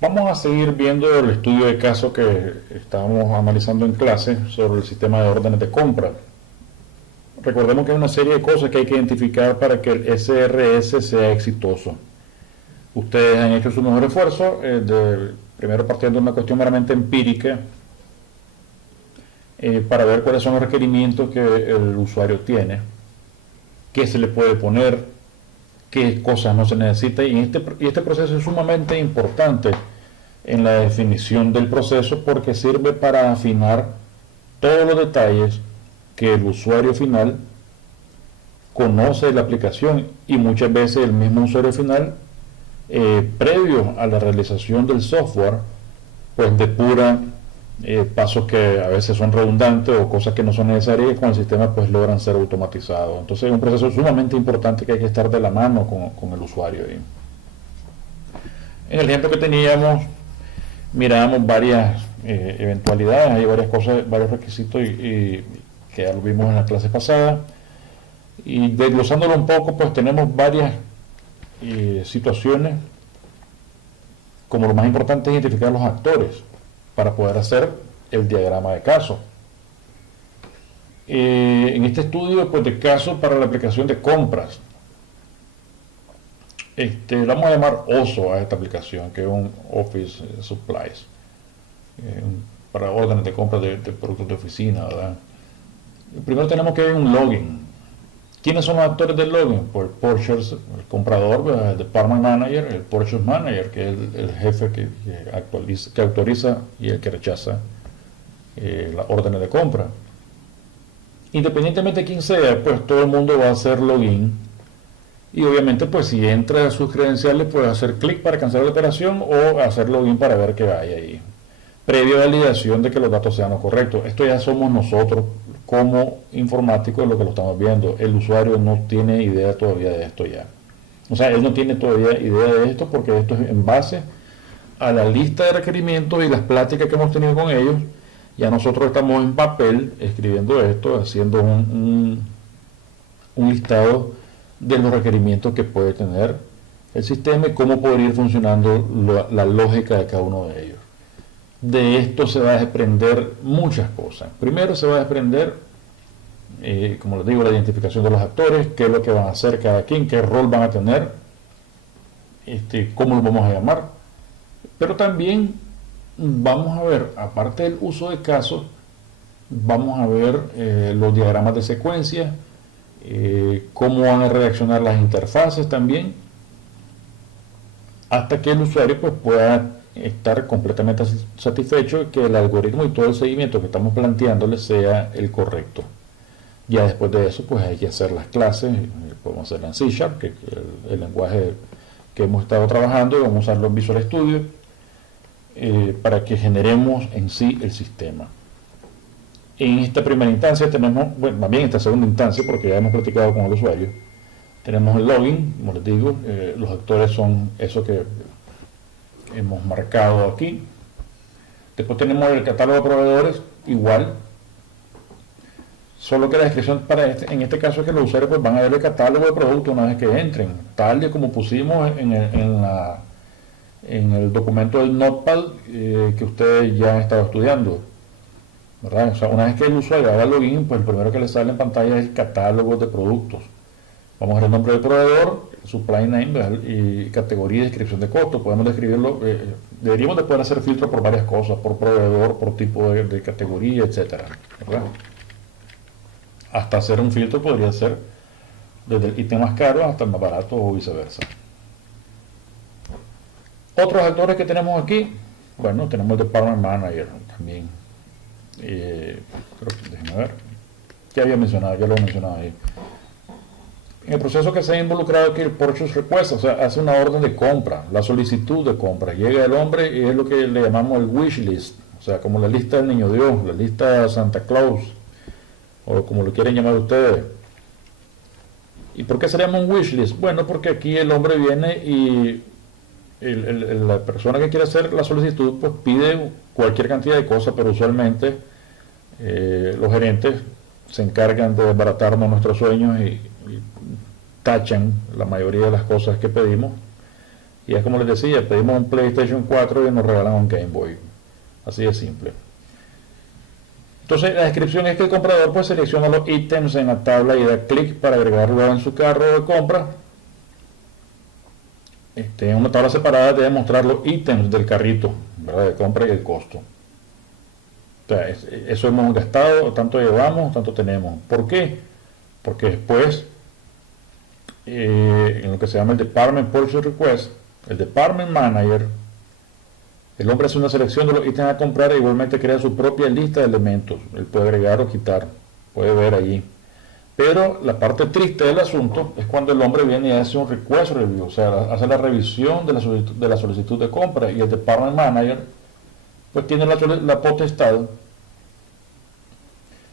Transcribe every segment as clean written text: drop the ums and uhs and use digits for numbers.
Vamos a seguir viendo el estudio de caso que estábamos analizando en clase sobre el sistema de órdenes de compra. Recordemos que hay una serie de cosas que hay que identificar para que el SRS sea exitoso. Ustedes han hecho su mejor esfuerzo, primero partiendo de una cuestión meramente empírica, para ver cuáles son los requerimientos que el usuario tiene, qué se le puede poner, qué cosas no se necesita, y este proceso es sumamente importante en la definición del proceso porque sirve para afinar todos los detalles que el usuario final conoce de la aplicación, y muchas veces el mismo usuario final, previo a la realización del software, pues depura pasos que a veces son redundantes o cosas que no son necesarias, y con el sistema pues logran ser automatizados. Entonces es un proceso sumamente importante que hay que estar de la mano con el usuario. En el ejemplo que teníamos, mirábamos varias eventualidades, hay varias cosas, varios requisitos y que ya lo vimos en la clase pasada, y desglosándolo un poco, pues tenemos varias situaciones. Como lo más importante es identificar los actores para poder hacer el diagrama de caso. En este estudio pues, de caso para la aplicación de compras, le vamos a llamar OSO a esta aplicación, que es un Office Supplies, para órdenes de compra de productos de oficina, ¿verdad? Primero tenemos que ver un login. ¿Quiénes son los actores del login? Pues el purchase, el comprador, el department manager, el purchase manager, que es el jefe que autoriza y el que rechaza las órdenes de compra. Independientemente de quién sea, pues todo el mundo va a hacer login, y obviamente pues si entra a sus credenciales puede hacer clic para cancelar la operación o hacer login para ver qué hay ahí, previa validación de que los datos sean los correctos. Esto ya somos nosotros como informáticos lo que lo estamos viendo. El usuario no tiene idea todavía de esto ya. O sea, él no tiene todavía idea de esto porque esto es en base a la lista de requerimientos y las pláticas que hemos tenido con ellos. Ya nosotros estamos en papel escribiendo esto, haciendo un listado de los requerimientos que puede tener el sistema y cómo podría ir funcionando la lógica de cada uno de ellos. De esto se va a desprender muchas cosas. Primero se va a desprender, como les digo, la identificación de los actores, qué es lo que van a hacer cada quien, qué rol van a tener, cómo los vamos a llamar. Pero también vamos a ver, aparte del uso de casos, vamos a ver los diagramas de secuencia, cómo van a reaccionar las interfaces también, hasta que el usuario pues, pueda estar completamente satisfecho que el algoritmo y todo el seguimiento que estamos planteándole sea el correcto. Ya después de eso pues hay que hacer las clases, podemos hacerla en C#, que es el lenguaje que hemos estado trabajando, y vamos a usarlo en Visual Studio para que generemos en sí el sistema. En esta primera instancia tenemos, bueno, también esta segunda instancia, porque ya hemos platicado con el usuario, tenemos el login, como les digo, los actores son eso que hemos marcado aquí. Después tenemos el catálogo de proveedores, igual, solo que la descripción en este caso es que los usuarios pues, van a ver el catálogo de productos una vez que entren, tal y como pusimos en el documento del Notepad que ustedes ya han estado estudiando, ¿verdad? O sea, una vez que el usuario haga login, pues el primero que le sale en pantalla es el catálogo de productos. Vamos a ver el nombre del proveedor, supply name y categoría y descripción de costo. Podemos describirlo, deberíamos de poder hacer filtros por varias cosas, por proveedor, por tipo de categoría, etcétera, ¿verdad? Hasta hacer un filtro podría ser desde el ítem más caro hasta el más barato o viceversa. Otros actores que tenemos aquí, bueno, tenemos el Department Manager también. Déjenme ver, ya había mencionado, ya lo he mencionado ahí. En el proceso que se ha involucrado aquí el purchase request, o sea, hace una orden de compra, la solicitud de compra. Llega el hombre y es lo que le llamamos el wish list, o sea, como la lista del niño Dios, la lista de Santa Claus, o como lo quieren llamar ustedes. ¿Y por qué se llama un wish list? Bueno, porque aquí el hombre viene y la persona que quiere hacer la solicitud pues pide cualquier cantidad de cosas, pero usualmente los gerentes se encargan de desbaratarnos nuestros sueños y tachan la mayoría de las cosas que pedimos Y es como les decía, pedimos un PlayStation 4 y nos regalan un Game Boy. Así de simple. Entonces la descripción es que el comprador pues selecciona los ítems en la tabla y da clic para agregarlo en su carro de compra. En una tabla separada debe mostrar los ítems del carrito, ¿verdad?, de compra y el costo. O sea, eso hemos gastado, tanto llevamos, tanto tenemos. ¿Por qué? Porque después, en lo que se llama el Department Purchase Request, el Department Manager, el hombre hace una selección de los ítems a comprar e igualmente crea su propia lista de elementos. Él puede agregar o quitar, puede ver allí. Pero la parte triste del asunto es cuando el hombre viene y hace un request review, o sea, hace la revisión de la solicitud de compra, y el Department Manager pues tiene la potestad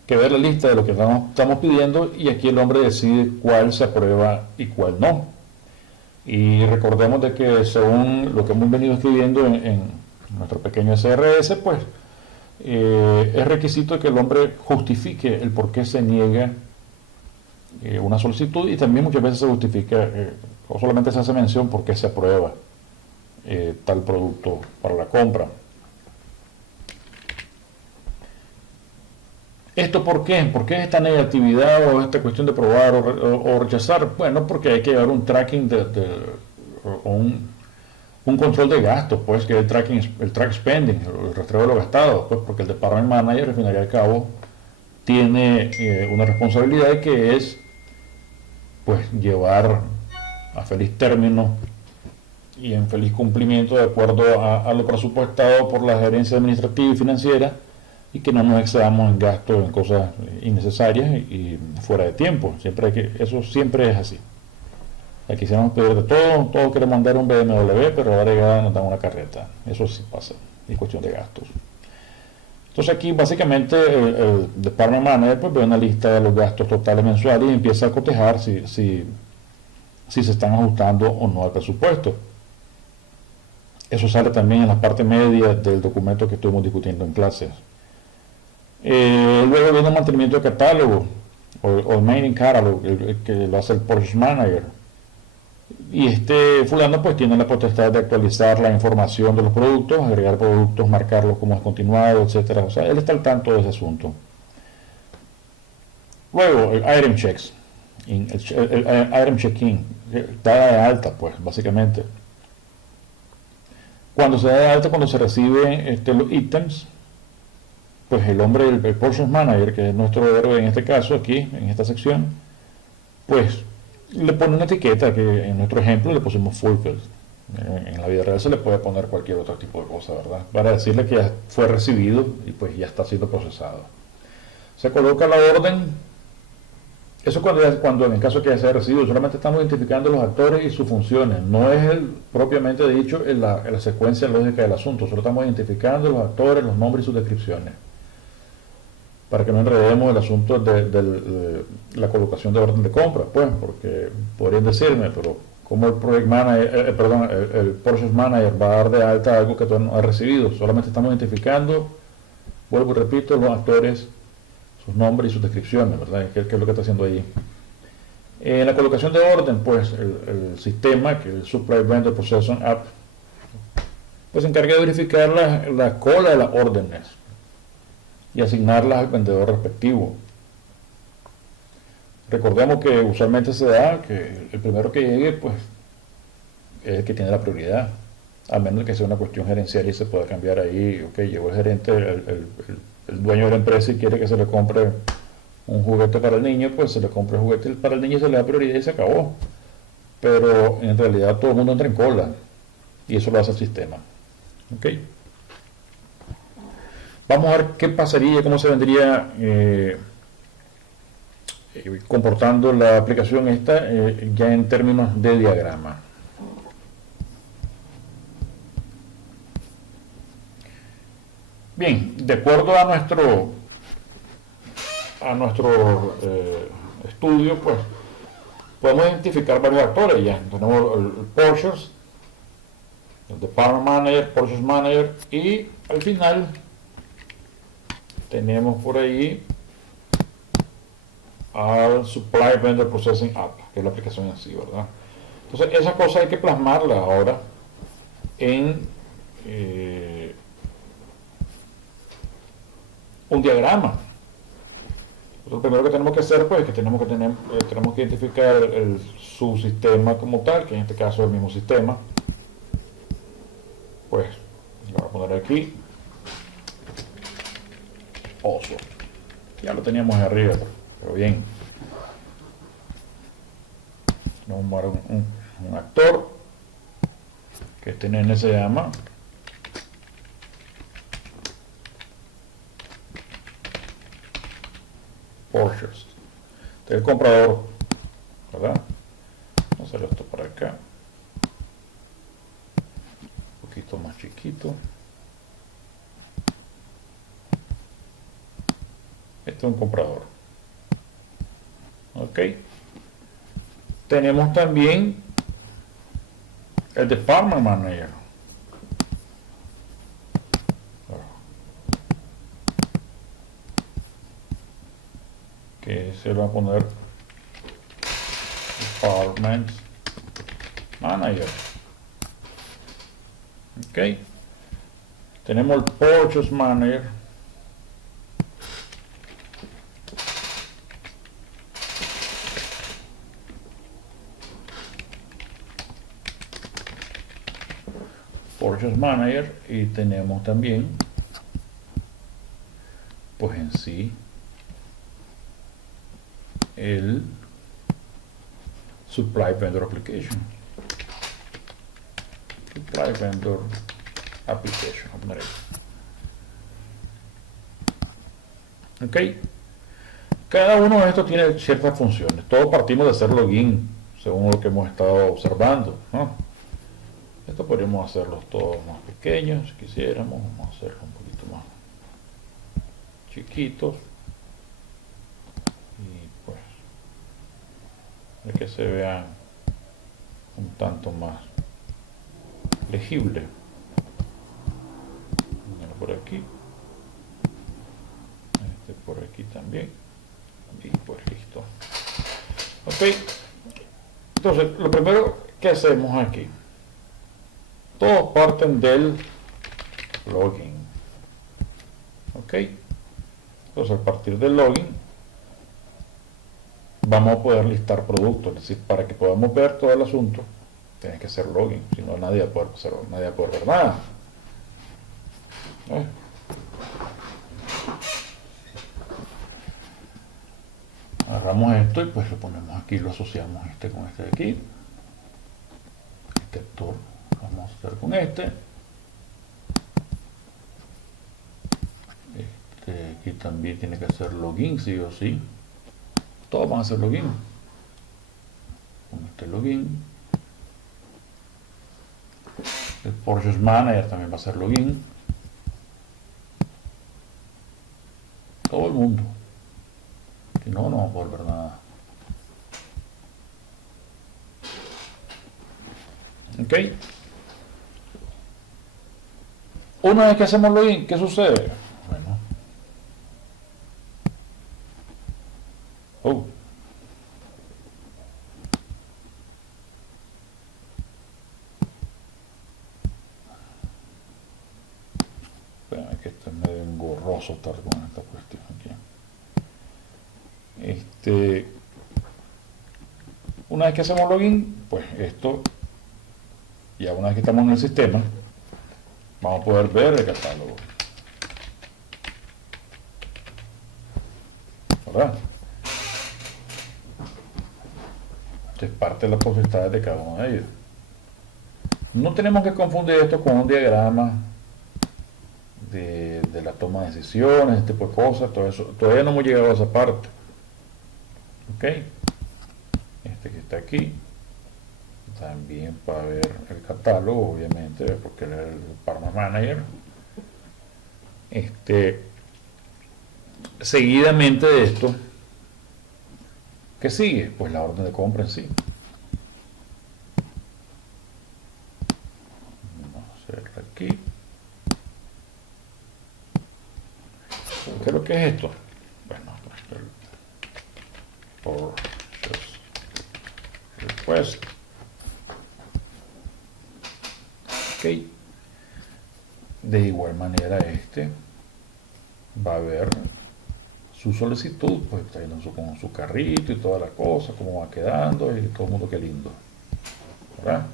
que ver la lista de lo que estamos pidiendo, y aquí el hombre decide cuál se aprueba y cuál no. Y recordemos de que según lo que hemos venido escribiendo en nuestro pequeño SRS, pues es requisito que el hombre justifique el por qué se niega una solicitud, y también muchas veces se justifica o solamente se hace mención por qué se aprueba tal producto para la compra. ¿Esto por qué? ¿Por qué esta negatividad o esta cuestión de probar o rechazar? Bueno, porque hay que llevar un tracking o un control de gastos, pues, que es el track spending, el rastreo de lo gastado, pues, porque el Department Manager al final y al cabo tiene una responsabilidad, que es pues llevar a feliz término y en feliz cumplimiento de acuerdo a lo presupuestado por la gerencia administrativa y financiera, y que no nos excedamos en gastos en cosas innecesarias y fuera de tiempo. Eso siempre es así. Aquí quisiéramos pedir de todo, todos queremos mandar un BMW, pero ahora llegada nos dan una carreta. Eso sí pasa, es cuestión de gastos. Entonces aquí básicamente el Department Manager pues ve una lista de los gastos totales mensuales y empieza a cotejar si se están ajustando o no al presupuesto. Eso sale también en la parte media del documento que estuvimos discutiendo en clases. Luego viene el mantenimiento de catálogo o Maintaining Catalog, que lo hace el Purchase Manager. Y fulano pues tiene la potestad de actualizar la información de los productos, agregar productos, marcarlos como descontinuados, etcétera. O sea, él está al tanto de ese asunto. Luego, el item checks, el item check-in, da de alta, pues, básicamente. Cuando se da de alta, cuando se reciben los ítems, pues el hombre, el Purchase Manager, que es nuestro héroe en este caso, aquí, en esta sección, pues le pone una etiqueta que en nuestro ejemplo le pusimos fulfilled. En la vida real se le puede poner cualquier otro tipo de cosa, ¿verdad?, para decirle que ya fue recibido y pues ya está siendo procesado. Se coloca la orden. Eso cuando en el caso que ya sea recibido, solamente estamos identificando los actores y sus funciones, no es propiamente dicho en la secuencia lógica del asunto, solo estamos identificando los actores, los nombres y sus descripciones, para que no enredemos el asunto de la colocación de orden de compra, pues, porque podrían decirme, pero ¿cómo el Project Manager, el Purchase Manager va a dar de alta algo que todavía no ha recibido? Solamente estamos identificando, vuelvo y repito, los actores, sus nombres y sus descripciones, ¿verdad? ¿Qué es lo que está haciendo ahí? En la colocación de orden, pues, el sistema, que es el Supply Vendor Processing App, pues se encarga de verificar la cola de las órdenes y asignarlas al vendedor respectivo. Recordemos que usualmente se da que el primero que llegue, pues, es el que tiene la prioridad, a menos que sea una cuestión gerencial y se pueda cambiar ahí. Ok, llegó el gerente, el dueño de la empresa, y quiere que se le compre un juguete para el niño, pues se le compra el juguete para el niño y se le da prioridad y se acabó. Pero en realidad todo el mundo entra en cola y eso lo hace el sistema. Ok. Vamos a ver qué pasaría, cómo se vendría comportando la aplicación esta ya en términos de diagrama. Bien, de acuerdo a nuestro estudio, pues podemos identificar varios actores ya. Tenemos el Purchase, el Department Manager, Purchase Manager, y al final tenemos por ahí al Supply Vendor Processing App, que es la aplicación en sí, ¿verdad? Entonces, esa cosa hay que plasmarla ahora en un diagrama. Lo primero que tenemos que hacer, pues, es que tenemos que identificar el subsistema como tal, que en este caso es el mismo sistema. Pues, lo voy a poner aquí. Oso. Ya lo teníamos arriba, pero bien. Vamos a dar un actor, que este nene se llama Porsches. Este es el comprador, ¿verdad? Vamos a hacer esto para acá. Un poquito más chiquito. Este es un comprador. Ok. Tenemos también el Department Manager. Que se va a poner Department Manager. Ok. Tenemos el Purchase Manager. Purchase Manager, y tenemos también, pues en sí, el Supply Vendor Application. Supply Vendor Application. Vamos a poner ahí. Ok. Cada uno de estos tiene ciertas funciones. Todos partimos de hacer login, según lo que hemos estado observando, ¿no? Esto podríamos hacerlos todos más pequeños, si quisiéramos. Vamos a hacerlo un poquito más chiquitos. Y pues, de que se vean un tanto más legible. Por aquí. Este por aquí también. Y pues listo. Ok. Entonces, lo primero que hacemos aquí. Todos parten del login. Ok. Entonces, a partir del login, vamos a poder listar productos. Es decir, para que podamos ver todo el asunto, tiene que ser login. Si no, nadie va a poder ver nada. Agarramos esto y pues lo ponemos aquí, lo asociamos con este de aquí. Este actor vamos a hacer con este. Aquí también tiene que ser login, sí o sí. Todos van a ser login. Con este login. El Purchase Manager también va a ser login. Todo el mundo. Si no, no vamos a poder ver nada. Ok. Una vez que hacemos login, ¿qué sucede? Bueno. Espérame que esto es medio engorroso estar con esta cuestión aquí. Una vez que hacemos login, pues esto, ya una vez que estamos en el sistema, vamos a poder ver el catálogo, ¿verdad? Esto es parte de las posibilidades de cada uno de ellos. No tenemos que confundir esto con un diagrama de la toma de decisiones, este tipo de cosas, todo eso. Todavía no hemos llegado a esa parte. Ok. Este que está aquí. También para ver el catálogo, obviamente, porque él es el Department Manager. Seguidamente de esto, ¿qué sigue? Pues la orden de compra en sí. Vamos a hacerla aquí. ¿Qué es lo que es esto? Bueno, request. Ok. De igual manera va a ver su solicitud, pues está yendo con su carrito y toda la cosa, cómo va quedando y todo el mundo qué lindo, ¿verdad?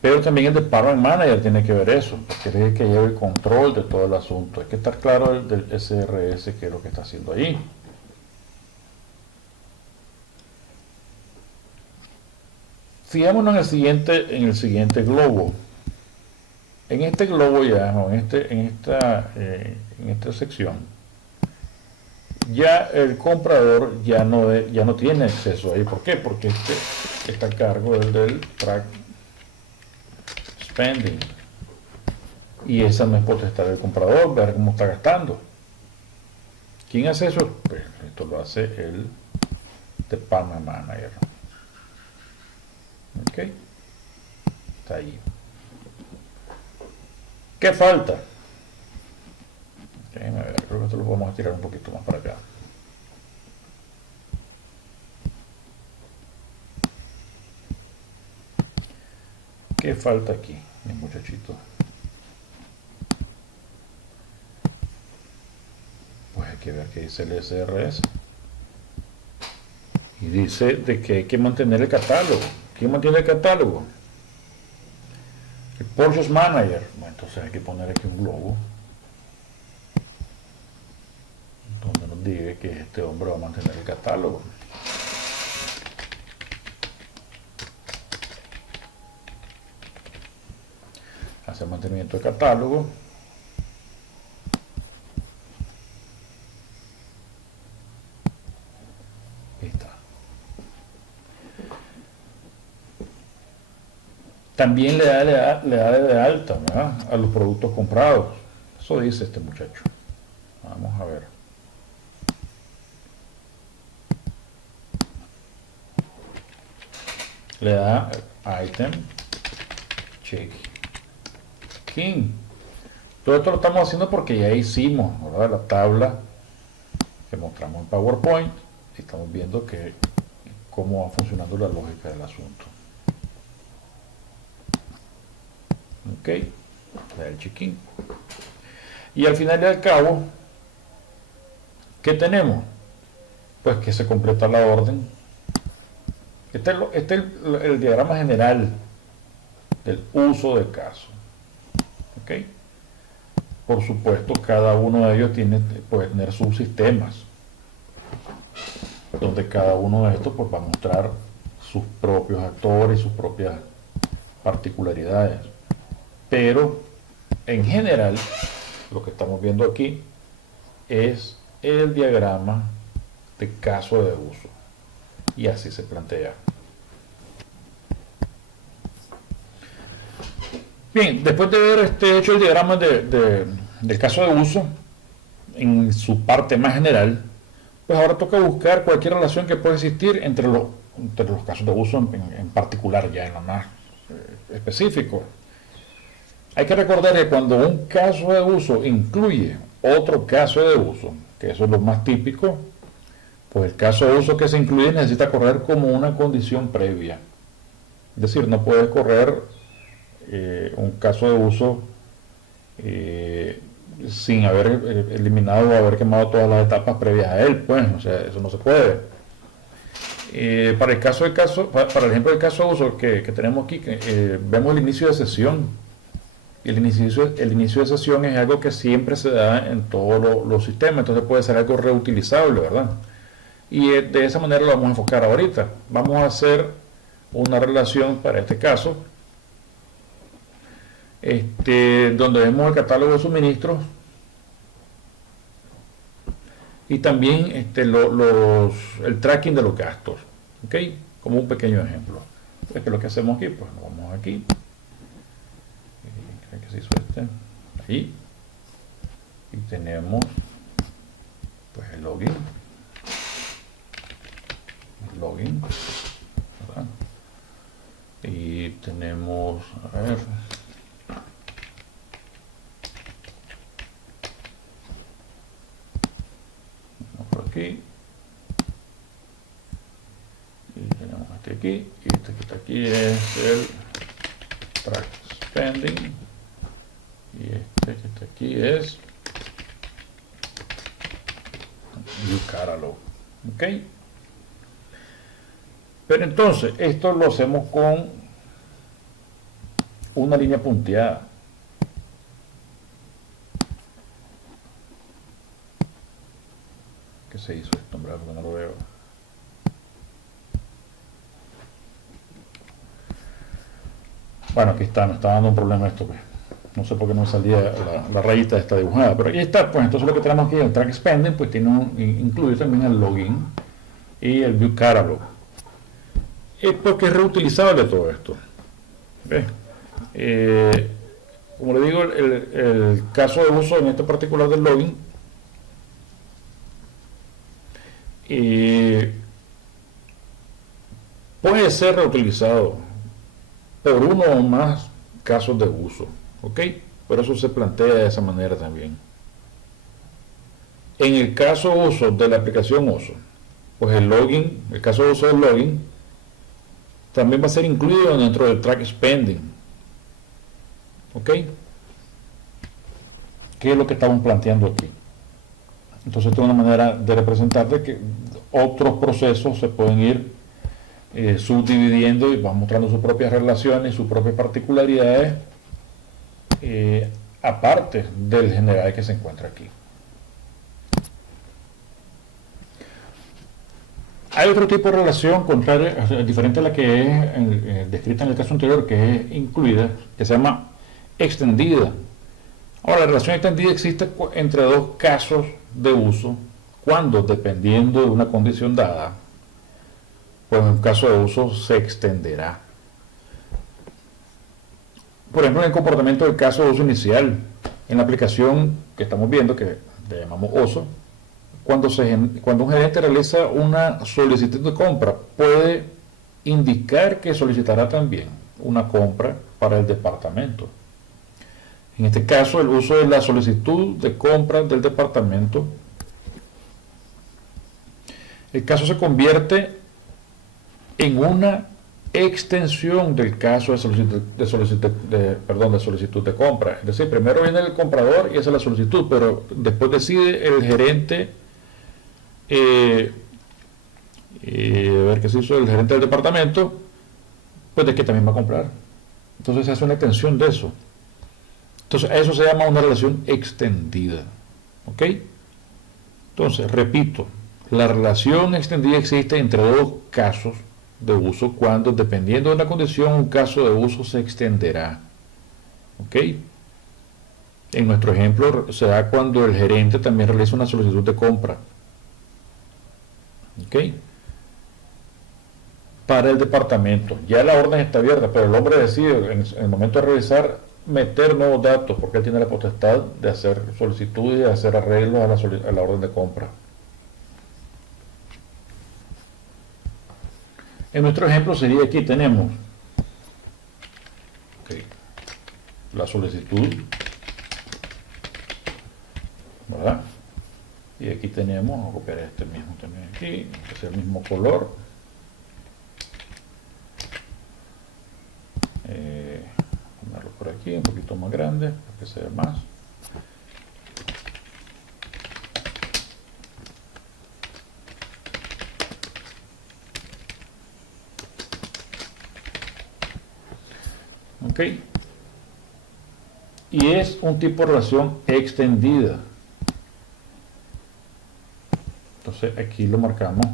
Pero también el Department Manager tiene que ver eso, porque es el que lleva el control de todo el asunto. Hay que estar claro del SRS qué es lo que está haciendo ahí. Fijámonos en el siguiente globo. En este globo ya, o en esta sección, ya el comprador ya no tiene acceso ahí. ¿Por qué? Porque está a cargo del track spending. Y esa no es potestad del comprador, ver cómo está gastando. ¿Quién hace eso? Pues esto lo hace el Department Manager. Ok, está ahí. ¿Qué falta? Déjenme ver, creo que esto lo podemos estirar un poquito más para acá. ¿Qué falta aquí, mis muchachitos? Pues hay que ver qué dice el SRS. Y dice de que hay que mantener el catálogo. ¿Quién mantiene el catálogo? El Purchase Manager. Bueno, entonces hay que poner aquí un globo donde nos diga que este hombre va a mantener el catálogo. Hace mantenimiento del catálogo. Ahí está. También le da de alta, ¿verdad?, a los productos comprados. Eso dice este muchacho. Vamos a ver. Le da item check king. Todo esto lo estamos haciendo porque ya hicimos, ¿verdad?, la tabla que mostramos en PowerPoint. Y estamos viendo cómo va funcionando la lógica del asunto. Ok, le da el check-in. Y al final y al cabo, ¿qué tenemos? Pues que se completa la orden. Este es el diagrama general del uso de caso. ¿Ok? Por supuesto, cada uno de ellos puede tener subsistemas, donde cada uno de estos pues, va a mostrar sus propios actores y sus propias particularidades. Pero, en general, lo que estamos viendo aquí es el diagrama de caso de uso. Y así se plantea. Bien, después de haber hecho el diagrama del caso de uso, en su parte más general, pues ahora toca buscar cualquier relación que pueda existir entre los casos de uso en particular, ya en lo más específico. Hay que recordar que cuando un caso de uso incluye otro caso de uso, que eso es lo más típico, pues el caso de uso que se incluye necesita correr como una condición previa. Es decir, no puedes correr un caso de uso sin haber eliminado o haber quemado todas las etapas previas a él, pues, o sea, eso no se puede. Para el ejemplo del caso de uso que tenemos aquí, vemos el inicio de sesión. El inicio de sesión es algo que siempre se da en todos los sistemas, entonces puede ser algo reutilizable, ¿verdad? Y de esa manera lo vamos a enfocar ahorita. Vamos a hacer una relación para este caso, donde vemos el catálogo de suministros y también el tracking de los gastos, ¿ok? Como un pequeño ejemplo. Es que lo que hacemos aquí, pues vamos aquí. Que se hizo ahí, y tenemos pues el login, ¿verdad? Y tenemos, a ver, vamos por aquí y tenemos este aquí, y este que está aquí es el track spending, y este que está aquí es view catalog. Ok, pero entonces esto lo hacemos con una línea punteada. ¿Qué se hizo esto, hombre? Porque no lo veo. Bueno, aquí está, me está dando un problema esto, pues. No sé por qué no salía la rayita esta dibujada, pero aquí está. Pues entonces lo que tenemos aquí, el track spending, pues tiene incluye también el login y el view catalog. Es porque es reutilizable todo esto. ¿Ves? Como le digo, el caso de uso en este particular del login puede ser reutilizado por uno o más casos de uso, ¿ok? Pero eso se plantea de esa manera también. En el caso de uso de la aplicación uso, pues el login, el caso de uso del login, también va a ser incluido dentro del track spending, ¿ok? ¿Qué es lo que estamos planteando aquí? Entonces, esta es una manera de representar de que otros procesos se pueden ir subdividiendo y van mostrando sus propias relaciones, sus propias particularidades, aparte del general que se encuentra aquí. Hay otro tipo de relación contraria, diferente a la que es descrita en el caso anterior, que es incluida, que se llama extendida. Ahora, la relación extendida existe entre dos casos de uso, cuando, dependiendo de una condición dada, pues en un caso de uso se extenderá. Por ejemplo, en el comportamiento del caso de uso inicial, en la aplicación que estamos viendo, que le llamamos OSO, cuando un gerente realiza una solicitud de compra, puede indicar que solicitará también una compra para el departamento. En este caso, el uso de la solicitud de compra del departamento, el caso se convierte en una extensión del caso de solicitud de compra. Es decir, primero viene el comprador y hace la solicitud, pero después decide el gerente, a ver qué se hizo, el gerente del departamento, pues de que también va a comprar. Entonces se hace una extensión de eso. Entonces a eso se llama una relación extendida. ¿Ok? Entonces, repito, la relación extendida existe entre dos casos de uso cuando, dependiendo de una condición, un caso de uso se extenderá. ¿Ok? En nuestro ejemplo se da cuando el gerente también realiza una solicitud de compra. ¿Ok? Para el departamento. Ya la orden está abierta, pero el hombre decide en el momento de revisar meter nuevos datos, porque él tiene la potestad de hacer solicitudes y de hacer arreglos a la orden de compra. En nuestro ejemplo sería aquí tenemos la solicitud, ¿verdad? Y aquí tenemos, vamos a copiar este mismo también aquí, que es el mismo color. Ponerlo por aquí, un poquito más grande, para que se vea más. Ok, y es un tipo de relación extendida. Entonces aquí lo marcamos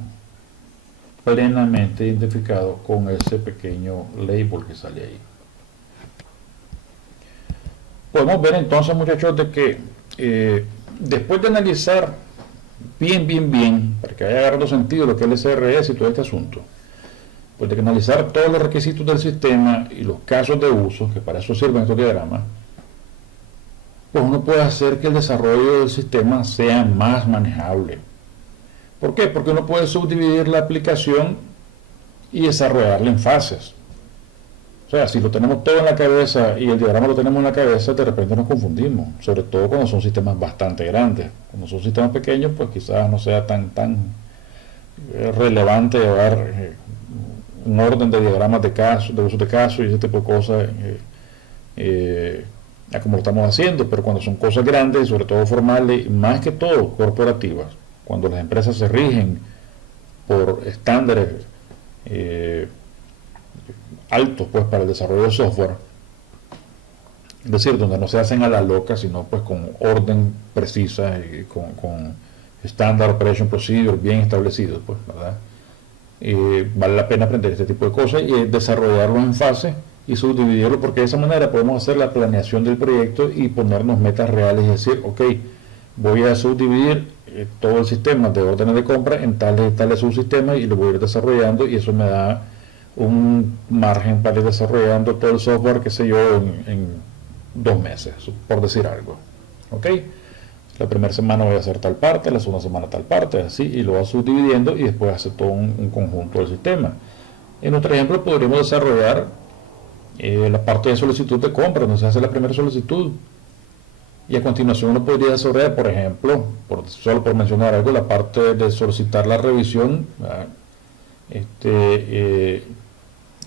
plenamente identificado con ese pequeño label que sale ahí. Podemos ver entonces, muchachos, de que después de analizar bien, para que vaya agarrando sentido lo que es el CRS y todo este asunto, pues de que analizar todos los requisitos del sistema y los casos de uso, que para eso sirven estos diagramas, pues uno puede hacer que el desarrollo del sistema sea más manejable. ¿Por qué? Porque uno puede subdividir la aplicación y desarrollarla en fases. O sea, si lo tenemos todo en la cabeza y el diagrama lo tenemos en la cabeza, de repente nos confundimos, sobre todo cuando son sistemas bastante grandes. Cuando son sistemas pequeños, pues quizás no sea tan relevante llevar un orden de diagramas de caso, de uso de caso y ese tipo de cosas, a como lo estamos haciendo, pero cuando son cosas grandes, sobre todo formales, más que todo corporativas, cuando las empresas se rigen por estándares altos pues para el desarrollo de software, es decir, donde no se hacen a la loca, sino pues con orden precisa y con Standard Operation Procedure bien establecidos, pues, ¿verdad? Vale la pena aprender este tipo de cosas y desarrollarlo en fase y subdividirlo, porque de esa manera podemos hacer la planeación del proyecto y ponernos metas reales y decir, ok, voy a subdividir todo el sistema de órdenes de compra en tales y tales subsistemas y lo voy a ir desarrollando, y eso me da un margen para ir desarrollando todo el software, qué sé yo, en 2 meses, por decir algo. ¿Ok? La primera semana voy a hacer tal parte, la segunda semana tal parte, así, y lo va subdividiendo y después hace todo un conjunto del sistema. En otro ejemplo, podríamos desarrollar la parte de solicitud de compra, donde se hace la primera solicitud. Y a continuación uno podría desarrollar, por ejemplo, solo por mencionar algo, la parte de solicitar la revisión,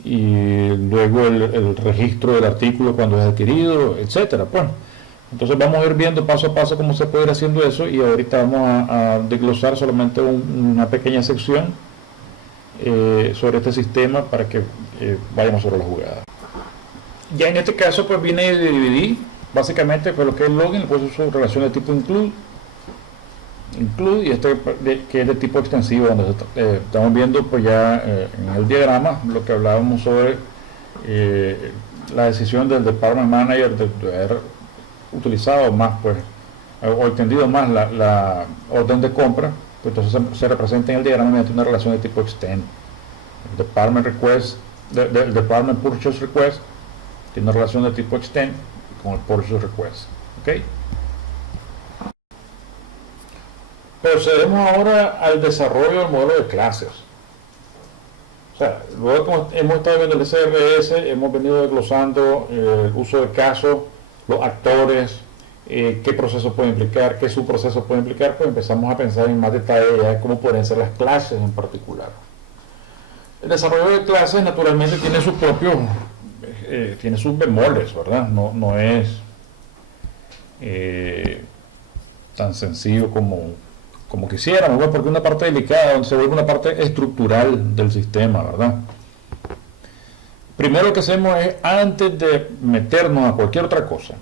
y luego el registro del artículo cuando es adquirido, etcétera. Pues, entonces vamos a ir viendo paso a paso cómo se puede ir haciendo eso, y ahorita vamos a desglosar solamente una pequeña sección sobre este sistema para que vayamos sobre la jugada. Ya en este caso pues vine y dividí básicamente con lo que es el login, pues uso relación de tipo include, y que es de tipo extensivo, donde estamos viendo pues ya en el diagrama lo que hablábamos sobre la decisión del Department Manager de haber utilizado más pues o extendido más la orden de compra, pues entonces se representa en el diagrama mediante una relación de tipo extend. El Department Request, el Department Purchase Request tiene una relación de tipo extend con el Purchase Request. ¿Ok? Procedemos ahora al desarrollo del modelo de clases. O sea, luego como hemos estado viendo el CRS, hemos venido desglosando el uso de casos, los actores, qué proceso puede implicar, qué subproceso puede implicar, pues empezamos a pensar en más detalle ya de cómo pueden ser las clases en particular. El desarrollo de clases naturalmente tiene sus propios, tiene sus bemoles, ¿verdad? No es tan sencillo como quisiéramos, ¿verdad? Porque es una parte delicada, donde se vuelve una parte estructural del sistema, ¿verdad? Primero lo que hacemos es, antes de meternos a cualquier otra cosa,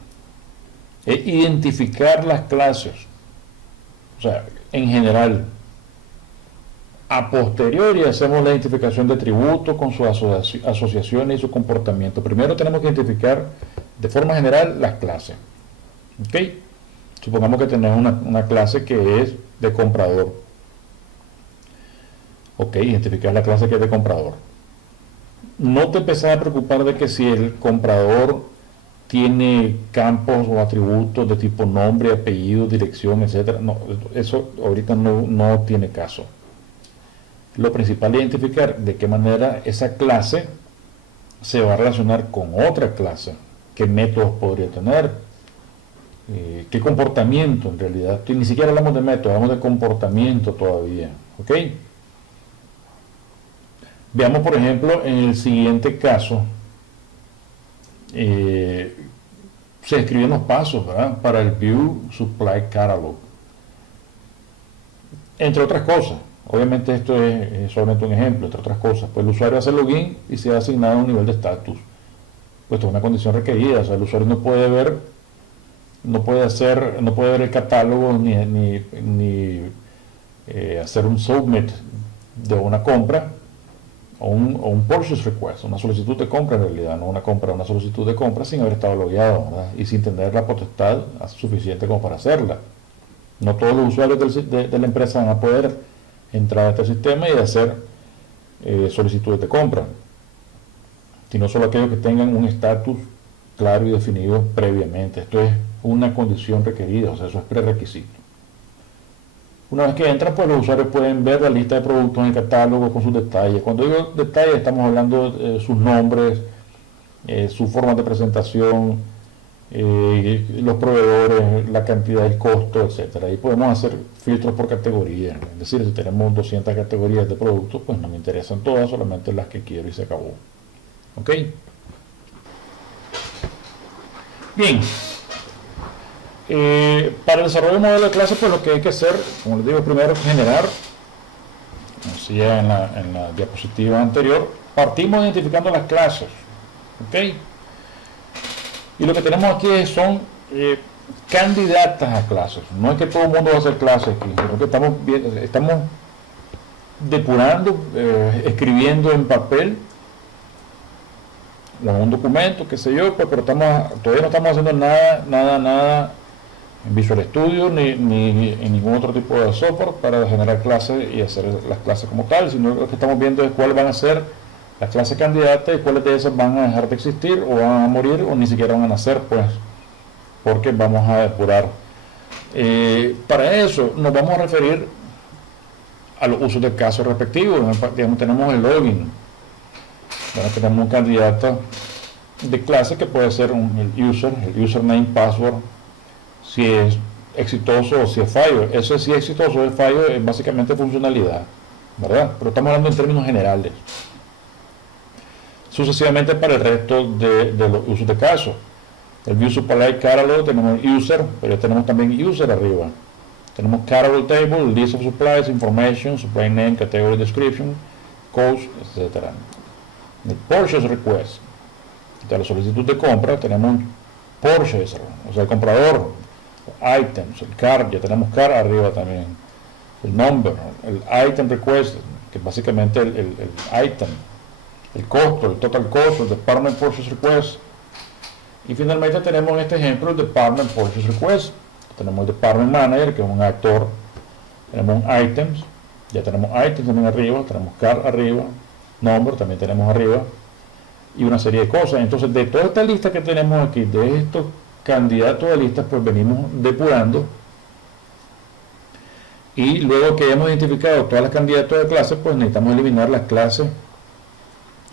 es identificar las clases. O sea, en general. A posteriori hacemos la identificación de atributos con sus asociaciones y su comportamiento. Primero tenemos que identificar de forma general las clases. ¿Ok? Supongamos que tenemos una clase que es de comprador. Ok, identificar la clase que es de comprador. No te empezás a preocupar de que si el comprador tiene campos o atributos de tipo nombre, apellido, dirección, etcétera. No, eso ahorita no tiene caso. Lo principal es identificar de qué manera esa clase se va a relacionar con otra clase, qué métodos podría tener, qué comportamiento en realidad. Ni siquiera hablamos de métodos, hablamos de comportamiento todavía. ¿Ok? Veamos por ejemplo en el siguiente caso, se escriben los pasos, ¿verdad?, para el View Supply Catalog, entre otras cosas. Obviamente esto es solamente un ejemplo, entre otras cosas. Pues el usuario hace login y se ha asignado un nivel de estatus. Pues esto es una condición requerida. O sea, el usuario no puede ver el catálogo ni hacer un submit de una compra o un purchase request, una solicitud de compra en realidad, no una compra, una solicitud de compra sin haber estado logueado, ¿verdad?, y sin tener la potestad suficiente como para hacerla. No todos los usuarios de la empresa van a poder entrar a este sistema y hacer solicitudes de compra, sino solo aquellos que tengan un estatus claro y definido previamente. Esto es una condición requerida, o sea, eso es prerequisito. Una vez que entran, pues los usuarios pueden ver la lista de productos en el catálogo con sus detalles. Cuando digo detalles, estamos hablando de sus nombres, sus formas de presentación, los proveedores, la cantidad, el costo, etcétera. Ahí podemos hacer filtros por categoría. Es decir, si tenemos 200 categorías de productos, pues no me interesan todas, solamente las que quiero y se acabó. ¿Ok? Bien. Para el desarrollo de modelo de clase, pues lo que hay que hacer, como les digo, primero generar, como decía en la diapositiva anterior, partimos identificando las clases. ¿Ok? Y lo que tenemos aquí son candidatas a clases. No es que todo el mundo va a hacer clases aquí, sino que estamos depurando, escribiendo en papel, en un documento, qué sé yo, pues, pero todavía no estamos haciendo nada en Visual Studio ni en ningún otro tipo de software para generar clases y hacer las clases como tal, sino lo que estamos viendo es cuáles van a ser las clases candidatas y cuáles de esas van a dejar de existir o van a morir o ni siquiera van a nacer, pues, porque vamos a depurar. Para eso nos vamos a referir a los usos del caso respectivos. Digamos, tenemos el login. Bueno, tenemos un candidato de clase que puede ser el username, password, si es exitoso o si es fallo. Eso si es exitoso o es fallo es básicamente funcionalidad, ¿verdad? Pero estamos hablando en términos generales. Sucesivamente para el resto de los usos de caso. El view supply catalog, tenemos user, pero tenemos también user arriba. Tenemos catalog table, list of supplies, information, supply name, category description, cost, etc. El purchase request, de la solicitud de compra, tenemos un purchaser, o sea, el comprador, items, el card, ya tenemos card arriba también, el number, el item request, que es básicamente el item, el costo, el total cost, el department purchase request. Y finalmente tenemos en este ejemplo el department purchase request. Tenemos el department manager, que es un actor, tenemos un items, ya tenemos items también arriba, tenemos card arriba, number también tenemos arriba, y una serie de cosas. Entonces, de toda esta lista que tenemos aquí, de estos candidatos de listas, pues venimos depurando, y luego que hemos identificado todas las candidaturas de clases, pues necesitamos eliminar las clases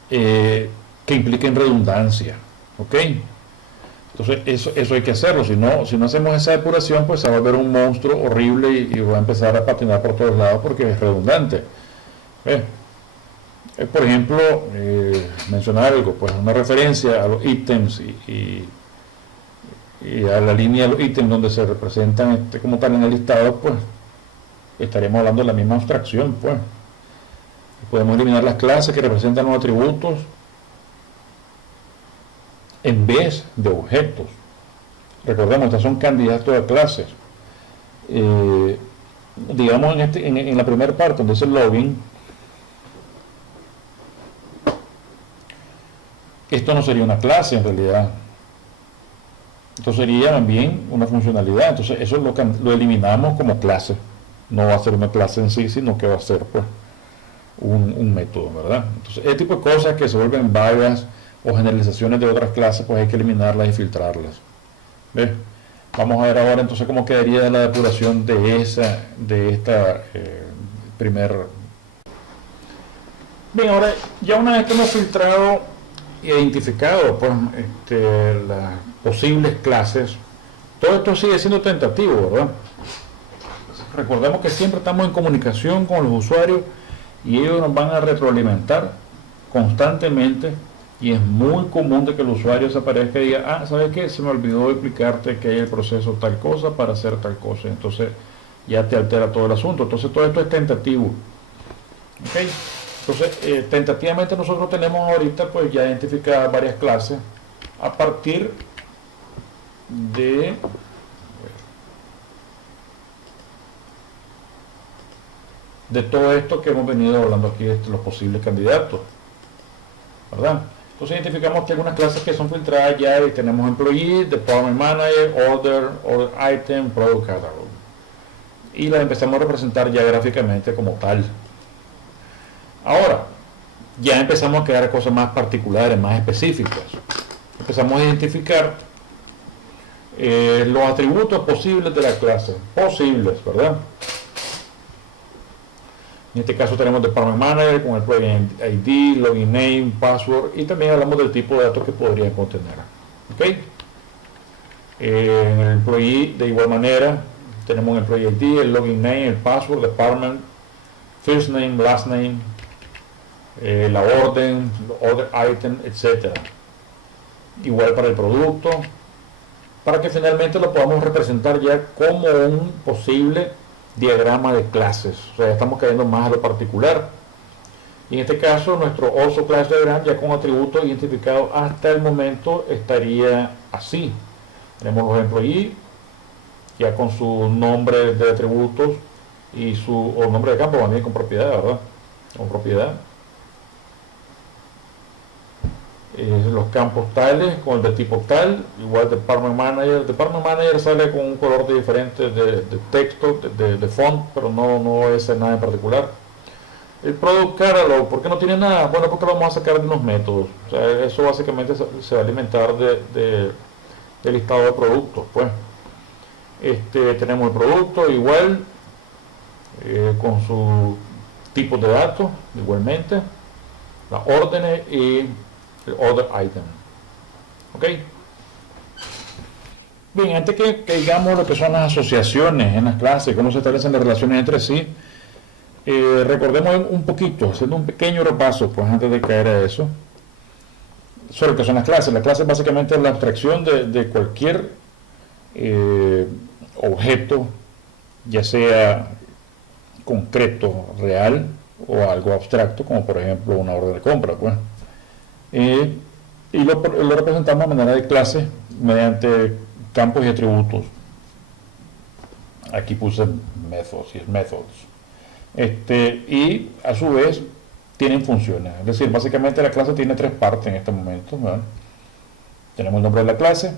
que impliquen redundancia. ¿Ok? Entonces eso hay que hacerlo, si no hacemos esa depuración, pues se va a volver un monstruo horrible y va a empezar a patinar por todos lados porque es redundante. Por ejemplo, mencionar algo, pues una referencia a los ítems y a la línea de los ítems donde se representan como tal en el listado, pues estaremos hablando de la misma abstracción, pues. Podemos eliminar las clases que representan los atributos en vez de objetos. Recordemos, estas son candidatos a clases. Digamos en la primera parte donde es el login, esto no sería una clase en realidad, esto sería también una funcionalidad. Entonces eso lo eliminamos como clase, no va a ser una clase en sí, sino que va a ser pues un método, ¿verdad? Entonces este tipo de cosas que se vuelven varias o generalizaciones de otras clases, pues hay que eliminarlas y filtrarlas. ¿Ves? Vamos a ver ahora entonces cómo quedaría la depuración de esta primer. Bien, ahora ya una vez que hemos filtrado e identificado pues las posibles clases, todo esto sigue siendo tentativo, ¿verdad? Recordemos que siempre estamos en comunicación con los usuarios y ellos nos van a retroalimentar constantemente. Y es muy común de que el usuario se aparezca y diga, ¿sabes qué? Se me olvidó explicarte que hay el proceso tal cosa para hacer tal cosa. Entonces ya te altera todo el asunto. Entonces todo esto es tentativo. ¿Ok? Entonces tentativamente nosotros tenemos ahorita pues ya identificadas varias clases a partir de todo esto que hemos venido hablando aquí de los posibles candidatos, ¿verdad? Entonces identificamos que algunas clases que son filtradas ya y tenemos employee, department manager, order item, product catalog. Y las empezamos a representar ya gráficamente como tal. Ahora, ya empezamos a crear cosas más particulares, más específicas. Empezamos a identificar los atributos posibles de la clase. Posibles, ¿verdad? En este caso tenemos Department Manager con el plugin ID, Login Name, Password y también hablamos del tipo de datos que podrían contener. ¿Ok? En el employee, de igual manera, tenemos el employee ID, el login name, el password, department, first name, last name, la orden, order item, etc. Igual para el producto, para que finalmente lo podamos representar ya como un posible diagrama de clases. O sea, ya estamos cayendo más a lo particular. Y en este caso, nuestro also class diagram ya con atributos identificados hasta el momento estaría así. Tenemos los employees ya con su nombre de atributos y su nombre de campo, también con propiedad, ¿verdad? Con propiedad. Los campos tales con el de tipo tal, igual Department Manager. Department Manager sale con un color diferente de texto, de font, pero no es nada en particular. El Product Catalog, ¿por qué no tiene nada? Bueno, porque lo vamos a sacar de unos métodos. O sea, eso básicamente se va a alimentar del listado de productos, pues. Tenemos el producto igual, con su tipo de datos, igualmente, las órdenes y el order item. ¿Ok? Bien, antes que digamos lo que son las asociaciones en las clases, cómo se establecen las relaciones entre sí, recordemos un poquito, haciendo un pequeño repaso, pues antes de caer a eso, sobre lo que son las clases. La clase básicamente es la abstracción de cualquier objeto, ya sea concreto, real, o algo abstracto, como por ejemplo una orden de compra, pues. Y lo representamos de manera de clase mediante campos y atributos. Aquí puse methods y methods. Y a su vez tienen funciones, es decir, básicamente la clase tiene tres partes en este momento, ¿verdad? Tenemos el nombre de la clase.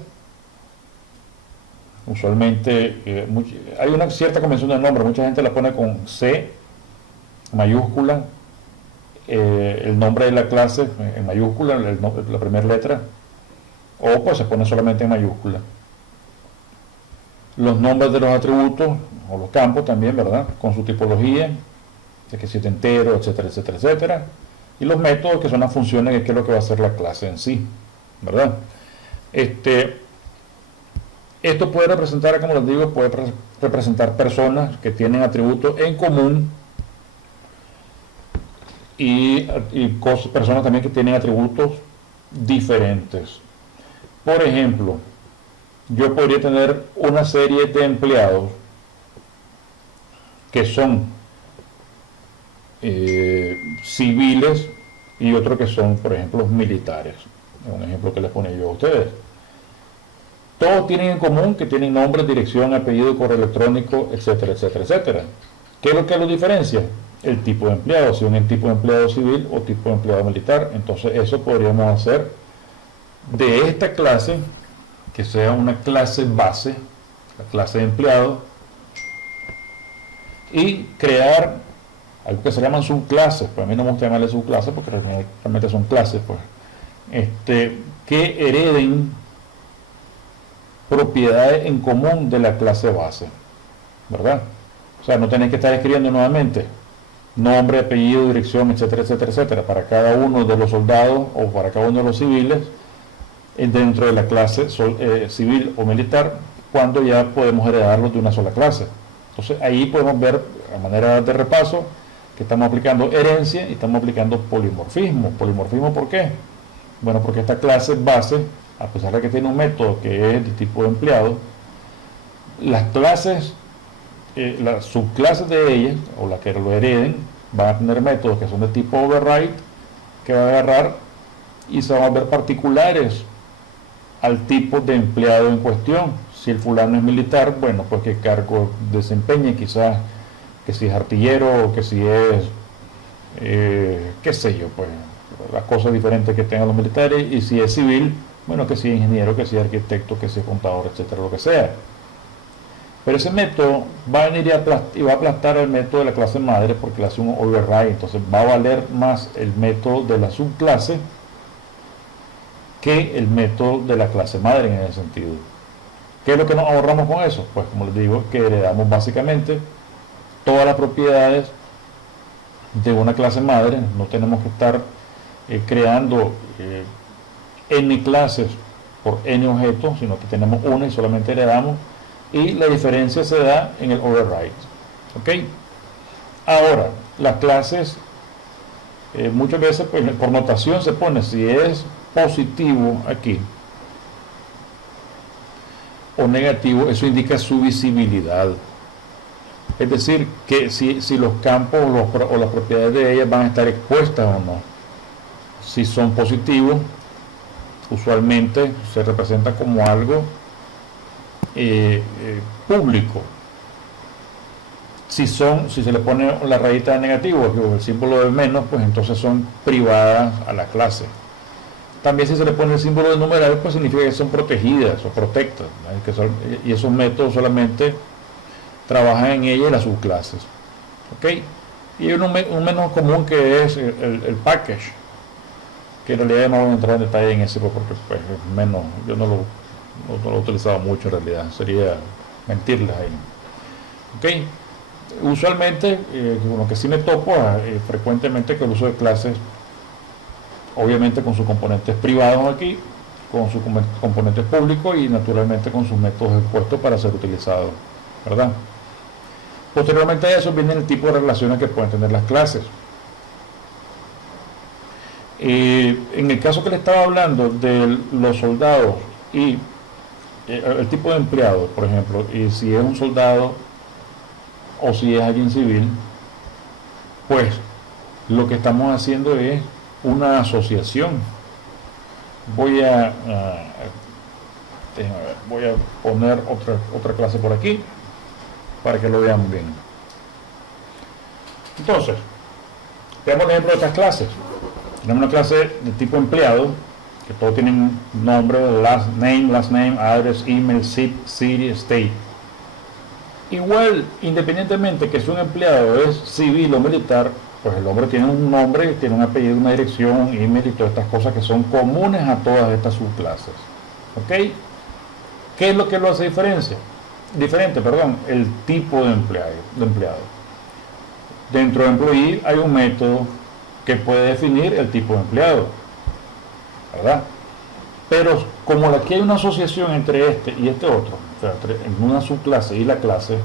Usualmente hay una cierta convención de nombre, mucha gente la pone con C mayúscula, el nombre de la clase en mayúscula, la primera letra, o pues se pone solamente en mayúscula. Los nombres de los atributos o los campos también, ¿verdad? Con su tipología, de que si es entero, etcétera, etcétera, etcétera. Y los métodos, que son las funciones, que es lo que va a hacer la clase en sí, ¿verdad? Esto puede representar, como les digo, puede representar personas que tienen atributos en común y personas también que tienen atributos diferentes. Por ejemplo, yo podría tener una serie de empleados que son civiles y otros que son, por ejemplo, militares. Es un ejemplo que les ponía yo a ustedes. Todos tienen en común que tienen nombre, dirección, apellido, correo electrónico, etcétera, etcétera, etcétera. ¿Qué es lo que los diferencia? El tipo de empleado, si es un tipo de empleado civil o tipo de empleado militar. Entonces eso podríamos hacer de esta clase, que sea una clase base, la clase de empleado, y crear algo que se llaman subclases. Pues a mí no me gusta llamarle subclases porque realmente son clases, pues, que hereden propiedades en común de la clase base, ¿verdad? O sea, no tenés que estar escribiendo nuevamente nombre, apellido, dirección, etcétera, etcétera, etcétera, para cada uno de los soldados o para cada uno de los civiles dentro de la clase civil o militar, cuando ya podemos heredarlos de una sola clase. Entonces ahí podemos ver, a manera de repaso, que estamos aplicando herencia y estamos aplicando polimorfismo. ¿Polimorfismo por qué? Bueno, porque esta clase base, a pesar de que tiene un método que es de tipo de empleado, las clases, las subclases de ellas, o las que lo hereden, van a tener métodos que son de tipo override, que va a agarrar y se van a ver particulares al tipo de empleado en cuestión. Si el fulano es militar, bueno, pues qué cargo desempeñe, quizás que si es artillero o que si es, qué sé yo, pues las cosas diferentes que tengan los militares. Y si es civil, bueno, que si es ingeniero, que si es arquitecto, que si es contador, etcétera, lo que sea. Pero ese método va a venir y va a aplastar el método de la clase madre, porque le hace un override. Entonces va a valer más el método de la subclase que el método de la clase madre en ese sentido. ¿Qué es lo que nos ahorramos con eso? Pues como les digo, que heredamos básicamente todas las propiedades de una clase madre. No tenemos que estar creando n clases por n objetos, sino que tenemos una y solamente heredamos, y la diferencia se da en el override. ¿Ok? Ahora, las clases muchas veces pues, por notación se pone si es positivo aquí o negativo, eso indica su visibilidad. Es decir, que si los campos o las propiedades de ellas van a estar expuestas o no. Si son positivos, usualmente se representa como algo público. Si se le pone la rayita de negativo, el símbolo de menos, pues entonces son privadas a la clase. También si se le pone el símbolo de numeral, pues significa que son protegidas o protectas, ¿no? Y esos métodos solamente trabajan en ella y las subclases. ¿Ok? Y hay un menos común que es el package, que en realidad no voy a entrar en detalle en ese porque pues, es menos, yo no lo he utilizado mucho en realidad, sería mentirles ahí. ¿Ok? Usualmente, lo que sí me topo frecuentemente que el uso de clases, obviamente con sus componentes privados aquí, con sus componentes públicos y naturalmente con sus métodos expuestos para ser utilizados, ¿verdad? Posteriormente a eso viene el tipo de relaciones que pueden tener las clases. En el caso que le estaba hablando de los soldados y el tipo de empleado, por ejemplo, y si es un soldado o si es alguien civil, pues lo que estamos haciendo es una asociación. Voy a poner otra clase por aquí para que lo vean bien. Entonces, veamos el ejemplo de estas clases. Tenemos una clase de tipo empleado, que todos tienen nombre, last name, address, email, zip, city, state. Igual, independientemente que si un empleado es civil o militar, pues el hombre tiene un nombre, tiene un apellido, una dirección, un email y todas estas cosas que son comunes a todas estas subclases. ¿Ok? ¿Qué es lo que lo hace diferente? El tipo de empleado. Dentro de employee hay un método que puede definir el tipo de empleado, ¿verdad? Pero como aquí hay una asociación entre este y este otro, o sea, en una subclase y la clase,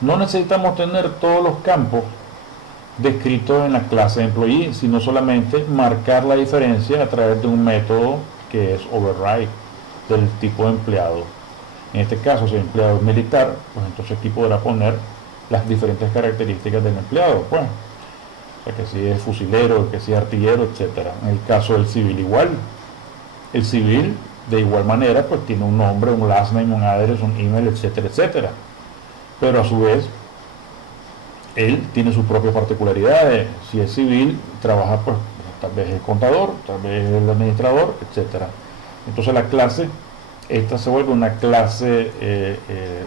no necesitamos tener todos los campos descritos en la clase de employee, sino solamente marcar la diferencia a través de un método que es override del tipo de empleado. En este caso, si el empleado es militar, pues entonces aquí podrá poner las diferentes características del empleado, pues. O sea, que si es fusilero, que si es artillero, etcétera. En el caso del civil igual. El civil, de igual manera, pues tiene un nombre, un last name, un address, un email, etcétera, etcétera. Pero a su vez, él tiene sus propias particularidades. Si es civil, trabaja, pues, tal vez es contador, tal vez es el administrador, etcétera. Entonces la clase, esta se vuelve una clase,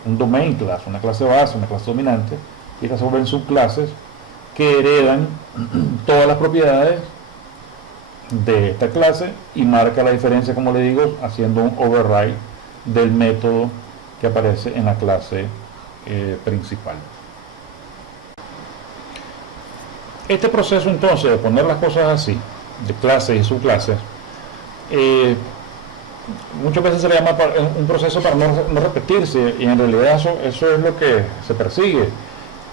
un domain class, una clase base, una clase dominante, y estas se vuelven subclases que heredan todas las propiedades de esta clase y marca la diferencia, como le digo, haciendo un override del método que aparece en la clase principal. Este proceso entonces de poner las cosas así, de clases y subclases, muchas veces se le llama un proceso para no repetirse, y en realidad eso es lo que se persigue.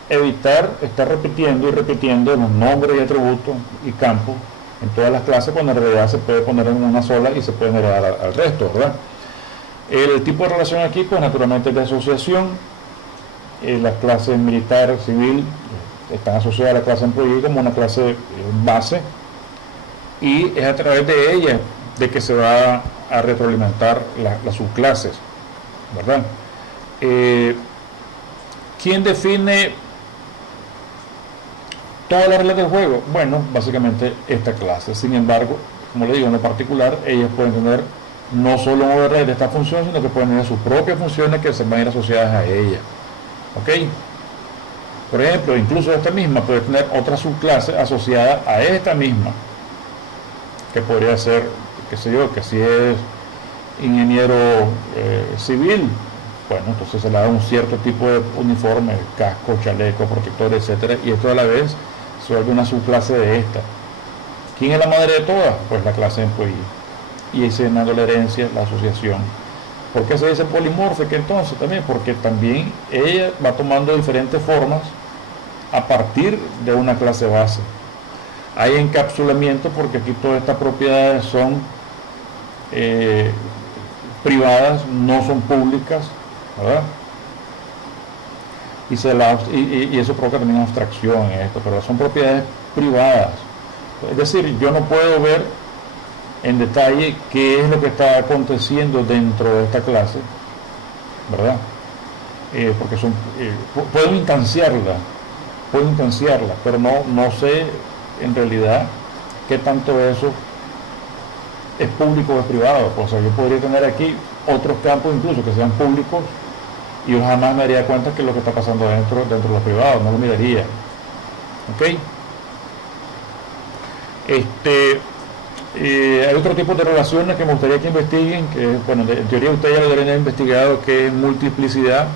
Evitar estar repitiendo y repitiendo los nombres y atributos y campos en todas las clases, cuando en realidad se puede poner en una sola y se puede heredar al resto, ¿verdad? El tipo de relación aquí, pues naturalmente es de asociación. Las clases militar, civil, están asociadas a la clase employee como una clase base, y es a través de ella de que se va a retroalimentar las subclases, ¿verdad? ¿Quién define todas las reglas del juego? Bueno, básicamente esta clase. Sin embargo, como le digo, en lo particular, ellas pueden tener no solo un override de esta función, sino que pueden tener sus propias funciones que se van a ir asociadas a ella. ¿Ok? Por ejemplo, incluso esta misma puede tener otra subclase asociada a esta misma, que podría ser, qué sé yo, que si es ingeniero civil, bueno, entonces se le da un cierto tipo de uniforme, casco, chaleco, protector, etcétera, y esto a la vez se vuelve una subclase de esta. ¿Quién es la madre de todas? Pues la clase employee. y enseñando la herencia, la asociación. ¿Por qué se dice polimórfica entonces? También porque también ella va tomando diferentes formas a partir de una clase base. Hay encapsulamiento porque aquí todas estas propiedades son privadas, no son públicas, ¿verdad? Y eso provoca también abstracción en esto, pero son propiedades privadas. Es decir, yo no puedo ver en detalle qué es lo que está aconteciendo dentro de esta clase, ¿verdad? Porque puedo instanciarla, pero no sé en realidad qué tanto eso es público o es privado. O sea, yo podría tener aquí otros campos incluso que sean públicos y yo jamás me daría cuenta que lo que está pasando dentro de lo privado, no lo miraría. ¿Ok? Hay otro tipo de relaciones que me gustaría que investiguen, que bueno, en teoría ustedes ya lo deberían haber investigado, que es multiplicidad,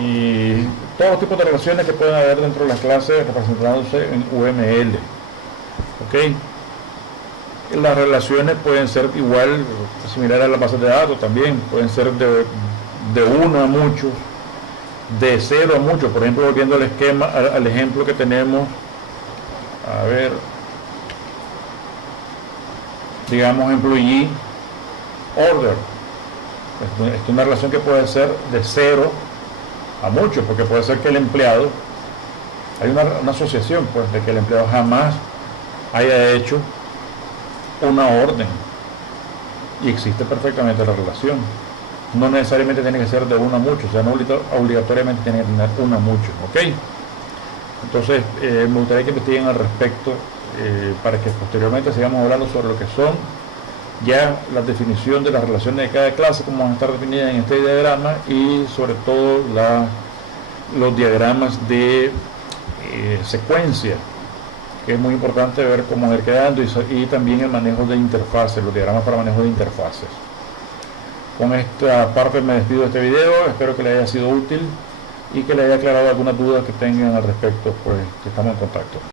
y todos los tipos de relaciones que pueden haber dentro de las clases representándose en UML. ¿Ok? Las relaciones pueden ser igual, similar a las bases de datos también, pueden ser de 1 a muchos, de 0 a muchos. Por ejemplo, volviendo al esquema, al ejemplo que tenemos, a ver, digamos employee order. Es una relación que puede ser de 0 a muchos, porque puede ser que el empleado, hay una asociación pues de que el empleado jamás haya hecho una orden y existe perfectamente la relación. No necesariamente tiene que ser de 1 a muchos, o sea, no obligatoriamente tiene que tener 1 a muchos. ¿Ok? Entonces me gustaría que investiguen al respecto para que posteriormente sigamos hablando sobre lo que son ya la definición de las relaciones de cada clase, como van a estar definidas en este diagrama, y sobre todo los diagramas de secuencia, que es muy importante ver cómo ir quedando, y también el manejo de interfaces, los diagramas para manejo de interfaces. Con esta parte me despido de este video, espero que les haya sido útil y que les haya aclarado algunas dudas que tengan al respecto, pues que estamos en contacto.